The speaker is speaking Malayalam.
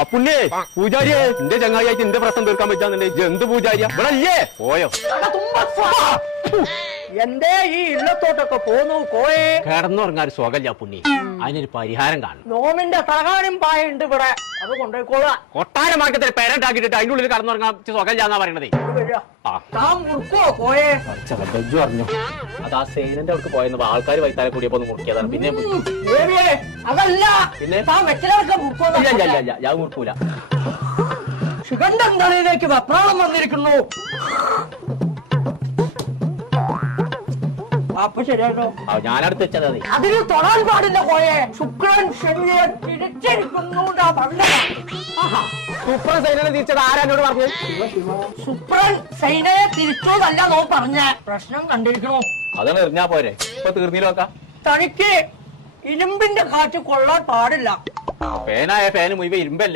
അപ്പുണ്ണിയെ പൂജാരിയെ എന്റെ ചങ്ങായിയായിട്ട് എന്റെ പ്രശ്നം തീർക്കാൻ പറ്റാന്നുണ്ടെങ്കിൽ എന്ത് പൂജാരിയാ ഇവിടെ അല്ലേ പോയോ എന്റെ ഈ ഇല്ലത്തോട്ടൊക്കെ പോന്നു കോയെ കിടന്നുറങ്ങാൻ സുഖമില്ല പുണ്ണി അതിനൊരു പരിഹാരം കാണും നോമിന്റെ തകാനും പായുണ്ട് ഇവിടെ അത് കൊണ്ടുപോയിക്കോളാം കൊട്ടാരമാർക്കത്തിൽ പേരണ്ടാക്കിയിട്ട് അതിന്റെ ഉള്ളിൽ കടന്നുറങ്ങാൻ സുഖമില്ലാന്നാ പറയണതേ കോയെ ബെജു പറഞ്ഞു അത് ആ സേനന്റെ അവർക്ക് പോയെന്ന് ആൾക്കാർ വൈത്താലെ കൂടിയപ്പോ ഒന്ന് മുറിക്കിയതാണ് പിന്നെ അതല്ല പിന്നെ ഞാൻ മുറിക്കൂല ശിവന്റെ തലയിലേക്ക് വെപ്രാളം വന്നിരിക്കുന്നു അപ്പൊ ശരിയാട്ടോ ഞാനടുത്ത് വെച്ചത് അതിന് തൊടാൻ പാടില്ല കോയെ ശുക്രൻ ശനിയെ തിരിച്ചിരിക്കുന്നു സൂപ്പർ സൈനനെ തിരിച്ചത് ആരാനോട് പറഞ്ഞു ശുക്രൻ സൈനയെ തിരിച്ചോന്നല്ല നോ പറഞ്ഞ പ്രശ്നം കണ്ടിരിക്കണോ അതാണ് എറിഞ്ഞാ പോരെ ഇപ്പൊ തീർന്നില്ലോക്ക തനിക്ക് ഇരുമ്പിന്റെ കാറ്റ് കൊള്ളാൻ പാടില്ല ഫാനായ ഫാന് മുഴുവൻ ഇരുമ്പല്ലേ